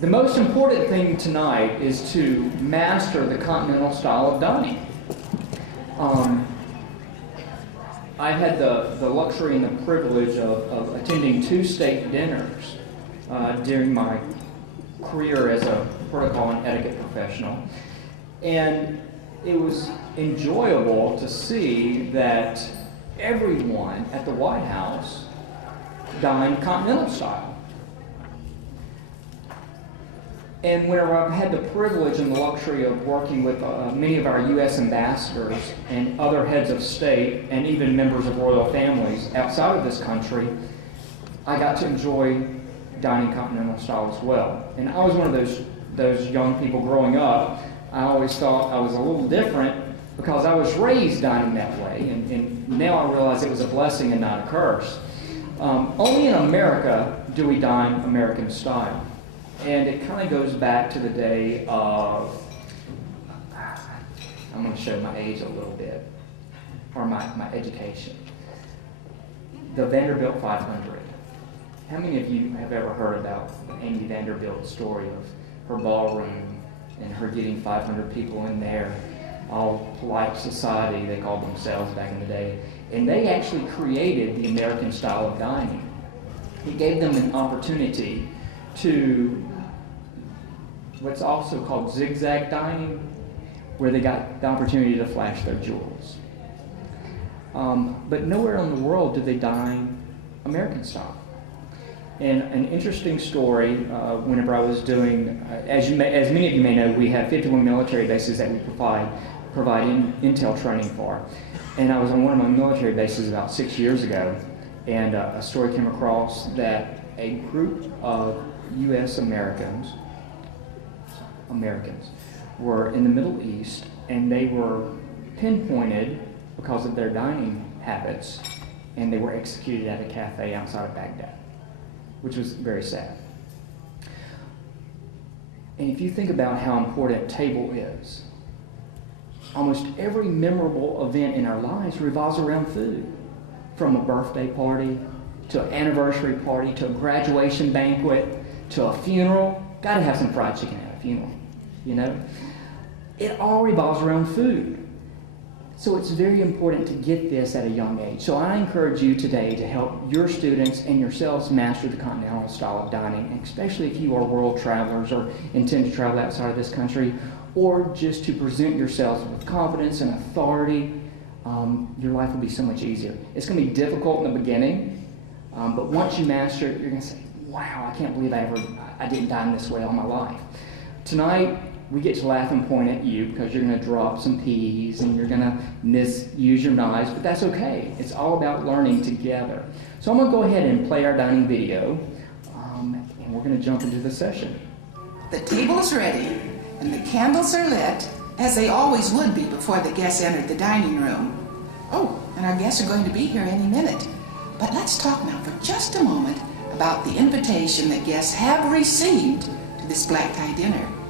The most important thing tonight is to master the continental style of dining. I've had the luxury and the privilege of attending 2 state dinners during my career as a protocol and etiquette professional. And it was enjoyable to see that everyone at the White House dined continental style. And whenever I've had the privilege and the luxury of working with many of our U.S. ambassadors and other heads of state and even members of royal families outside of this country, I got to enjoy dining continental style as well. And I was one of those young people growing up. I always thought I was a little different because I was raised dining that way, and now I realize it was a blessing and not a curse. Only in America do we dine American style. And it kind of goes back to the day of, I'm going to show my age a little bit, or my education. The Vanderbilt 500. How many of you have ever heard about Amy Vanderbilt's story of her ballroom and her getting 500 people in there, all polite society, they called themselves back in the day, and they actually created the American style of dining. It gave them an opportunity to what's also called zigzag dining, where they got the opportunity to flash their jewels. But nowhere in the world do they dine American style. And an interesting story, whenever I was doing, as many of you may know, we have 51 military bases that we provide intel training for. And I was on one of my military bases about 6 years ago, and a story came across that a group of U.S. Americans were in the Middle East, and they were pinpointed because of their dining habits, and they were executed at a cafe outside of Baghdad, which was very sad. And if you think about how important table is, almost every memorable event in our lives revolves around food. From a birthday party, to an anniversary party, to a graduation banquet, to a funeral. Gotta have some fried chicken at a funeral, you know? It all revolves around food. So it's very important to get this at a young age. So I encourage you today to help your students and yourselves master the continental style of dining, especially if you are world travelers or intend to travel outside of this country, or just to present yourselves with confidence and authority. Your life will be so much easier. It's going to be difficult in the beginning, but once you master it, you're going to say, wow, I can't believe I didn't dine this way all my life. Tonight, we get to laugh and point at you because you're going to drop some peas and you're going to misuse your knives, but that's okay. It's all about learning together. So I'm going to go ahead and play our dining video, and we're going to jump into the session. The table is ready, and the candles are lit, as they always would be before the guests entered the dining room. Oh, and our guests are going to be here any minute. But let's talk now for just a moment about the invitation that guests have received to this black tie dinner.